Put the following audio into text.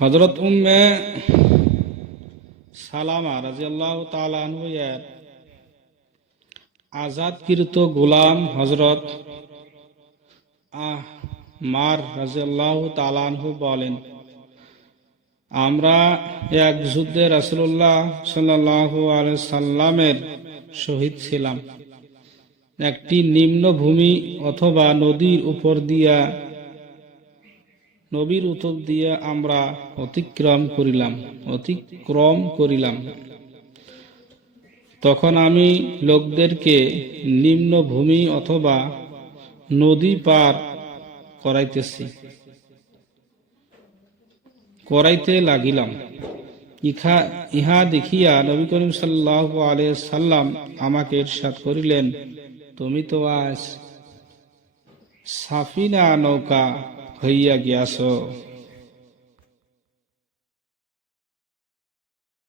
হযরত উম্মে সালামা রাদিয়াল্লাহু তাআলা আনহু এর আজাদকৃত গোলাম হযরত মার রাদিয়াল্লাহু তাআলা আনহু বলেন, আমরা এক যুদ্ধে রাসূলুল্লাহ সাল্লাল্লাহু আলাইহি সাল্লামের শহীদ ছিলাম। একটি নিম্নভূমি অথবা নদীর উপর দিয়া আমরা অতিক্রম করিলাম। তখন আমি লোকদেরকে নিম্নভূমি অথবা নদী পার করাইতে লাগিলাম। ইহা দেখিয়া নবী করিম সাল্লাল্লাহু আলাইহি সাল্লাম আমাকে ইরশাদ করিলেন, তুমি তো আজ সাফিনা নৌকা হইয়া গিয়াছ।